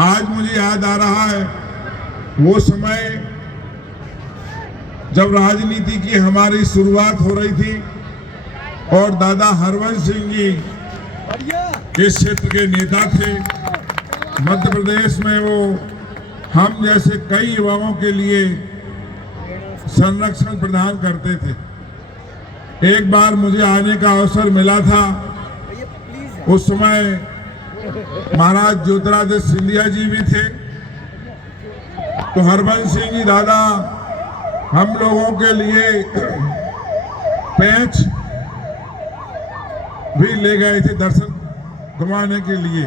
आज मुझे याद आ रहा है वो समय जब राजनीति की हमारी शुरुआत हो रही थी और दादा हरवंश सिंह जी इस क्षेत्र के नेता थे। मध्य प्रदेश में वो हम जैसे कई युवाओं के लिए संरक्षण प्रदान करते थे। एक बार मुझे आने का अवसर मिला था। उस समय महाराज ज्योतिरादित्य सिंधिया जी भी थे। तो हरवंश सिंह जी दादा हम लोगों के लिए पेंच भी ले गए थे दर्शन घुमाने के लिए।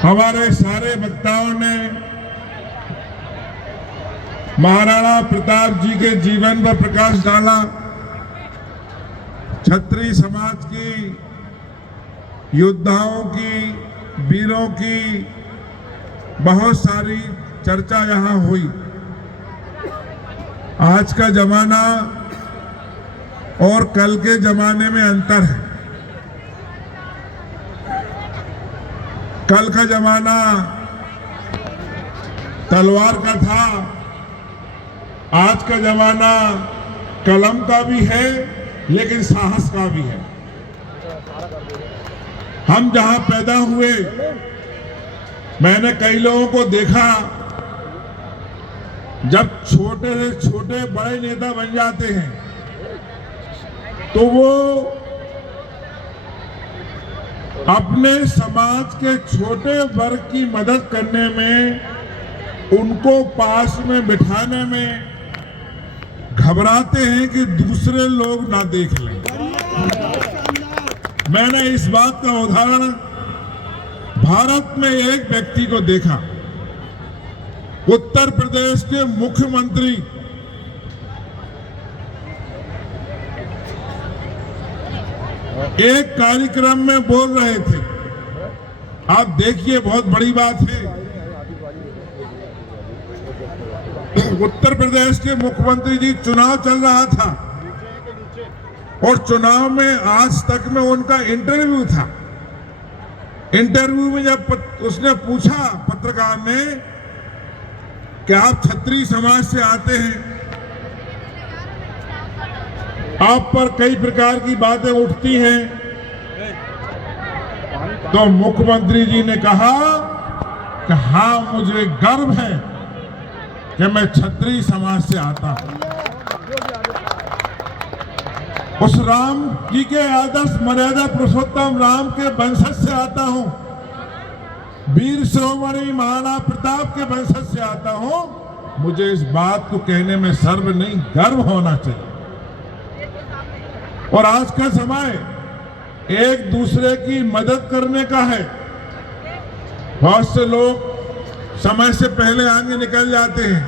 हमारे सारे वक्ताओं ने महाराणा प्रताप जी के जीवन पर प्रकाश डाला। क्षत्रिय समाज की, योद्धाओं की, वीरों की बहुत सारी चर्चा यहाँ हुई। आज का जमाना और कल के जमाने में अंतर है। कल का जमाना तलवार का था, आज का जमाना कलम का भी है लेकिन साहस का भी है। हम जहां पैदा हुए, मैंने कई लोगों को देखा जब छोटे से छोटे बड़े नेता बन जाते हैं तो वो अपने समाज के छोटे वर्ग की मदद करने में, उनको पास में बिठाने में घबराते हैं कि दूसरे लोग ना देख लें। मैंने इस बात का उदाहरण भारत में एक व्यक्ति को देखा। उत्तर प्रदेश के मुख्यमंत्री एक कार्यक्रम में बोल रहे थे। आप देखिए, बहुत बड़ी बात है। उत्तर प्रदेश के मुख्यमंत्री जी, चुनाव चल रहा था और चुनाव में आज तक में उनका इंटरव्यू था। इंटरव्यू में जब उसने पूछा पत्रकार ने कि आप क्षत्रिय समाज से आते हैं, आप पर कई प्रकार की बातें उठती हैं, तो मुख्यमंत्री जी ने कहा कि हाँ, मुझे गर्व है कि मैं क्षत्रिय समाज से आता हूं। उस राम जी के आदर्श मर्यादा पुरुषोत्तम राम के वंशज से आता हूं, वीर शिरोमणि महाराणा प्रताप के वंशज से आता हूं। मुझे इस बात को कहने में शर्म नहीं, गर्व होना चाहिए। और आज का समय एक दूसरे की मदद करने का है। बहुत से लोग समय से पहले आगे निकल जाते हैं।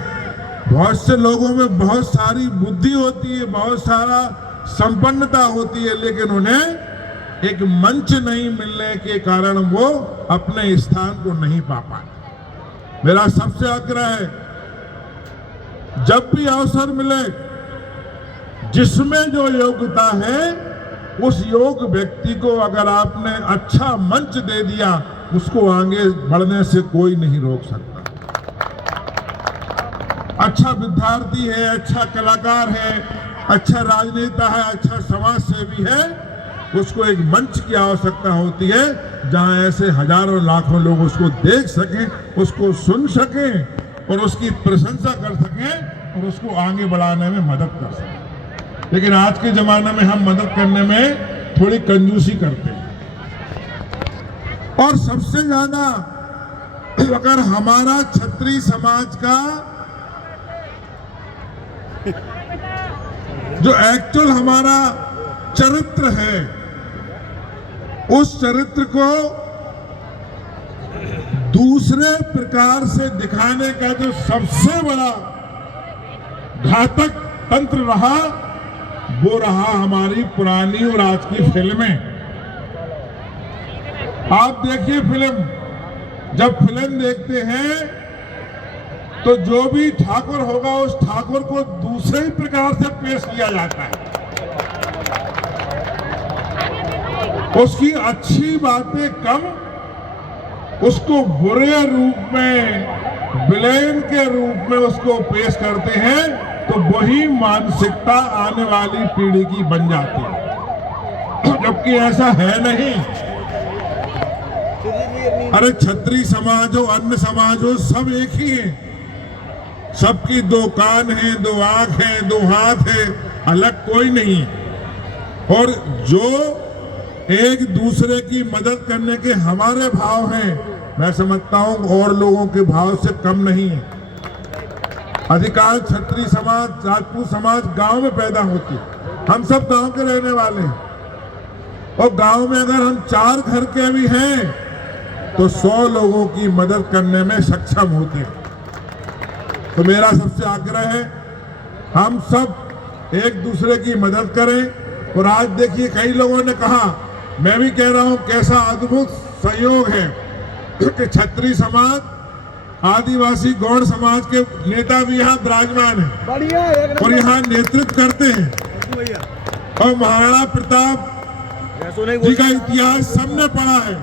बहुत से लोगों में बहुत सारी बुद्धि होती है, बहुत सारा संपन्नता होती है, लेकिन उन्हें एक मंच नहीं मिलने के कारण वो अपने स्थान को नहीं पा पाते। मेरा सबसे आग्रह है, जब भी अवसर मिले, जिसमें जो योग्यता है उस योग्य व्यक्ति को अगर आपने अच्छा मंच दे दिया, उसको आगे बढ़ने से कोई नहीं रोक सकता। अच्छा विद्यार्थी है, अच्छा कलाकार है, अच्छा राजनेता है, अच्छा समाज सेवी है, उसको एक मंच की आवश्यकता होती है जहां ऐसे हजारों लाखों लोग उसको देख सकें, उसको सुन सकें और उसकी प्रशंसा कर सकें और उसको आगे बढ़ाने में मदद कर सकें। लेकिन आज के जमाने में हम मदद करने में थोड़ी कंजूसी करते हैं। और सबसे ज्यादा अगर हमारा क्षत्रिय समाज का जो एक्चुअल हमारा चरित्र है, उस चरित्र को दूसरे प्रकार से दिखाने का जो सबसे बड़ा घातक तंत्र रहा, वो रहा हमारी पुरानी और आज की फिल्में। आप देखिए फिल्म, जब फिल्म देखते हैं तो जो भी ठाकुर होगा उस ठाकुर को दूसरे ही प्रकार से पेश किया जाता है। उसकी अच्छी बातें कम, उसको बुरे रूप में, विलेन के रूप में उसको पेश करते हैं, तो वही मानसिकता आने वाली पीढ़ी की बन जाती है, जबकि ऐसा है नहीं। अरे क्षत्रिय समाज हो, अन्य समाज हो, सब एक ही है। सबकी दो कान हैं, दो आंख हैं, दो हाथ है, अलग कोई नहीं। और जो एक दूसरे की मदद करने के हमारे भाव हैं, मैं समझता हूं और लोगों के भाव से कम नहीं है। अधिकांश क्षत्रिय समाज, राजपूत समाज गांव में पैदा होती है। हम सब गांव के रहने वाले हैं, और गांव में अगर हम 4 घर के भी हैं तो 100 लोगों की मदद करने में सक्षम होते हैं। तो मेरा सबसे आग्रह है, हम सब एक दूसरे की मदद करें। और आज देखिए, कई लोगों ने कहा, मैं भी कह रहा हूं, कैसा अद्भुत संयोग है कि क्षत्रिय समाज, आदिवासी गौड़ समाज के नेता भी यहाँ विराजमान हैं और यहाँ नेतृत्व करते हैं। और महाराणा प्रताप जी का इतिहास सबने पढ़ा है।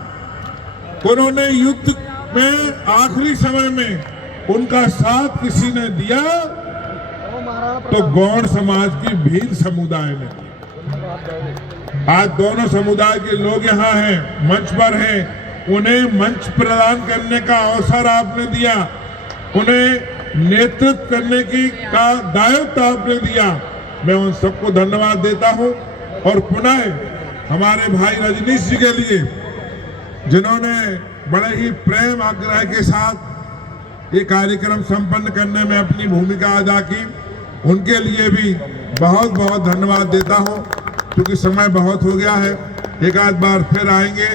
उन्होंने युद्ध में आखिरी समय में उनका साथ किसी ने दिया तो गौड़ समाज की भील समुदाय ने। आज दोनों समुदाय के लोग यहाँ हैं, मंच पर हैं, उन्हें मंच प्रदान करने का अवसर आपने दिया, उन्हें नेतृत्व करने की का दायित्व आपने दिया। मैं उन सबको धन्यवाद देता हूं। और पुनः हमारे भाई रजनीश जी के लिए, जिन्होंने बड़े ही प्रेम आग्रह के साथ ये कार्यक्रम संपन्न करने में अपनी भूमिका अदा की, उनके लिए भी बहुत बहुत धन्यवाद देता हूं। क्योंकि समय बहुत हो गया है, एक आध बार फिर आएंगे।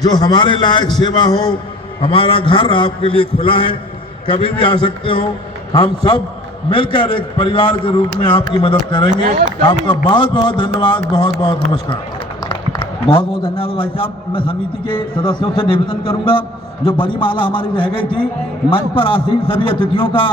जो हमारे लायक सेवा हो, हमारा घर आपके लिए खुला है, कभी भी आ सकते हो। हम सब मिलकर एक परिवार के रूप में आपकी मदद करेंगे। आपका बहुत बहुत धन्यवाद, बहुत बहुत नमस्कार। बहुत बहुत धन्यवाद भाई साहब। मैं समिति के सदस्यों से निवेदन करूंगा, जो बड़ी माला हमारी रह गई थी, मंच पर आसीन सभी अतिथियों का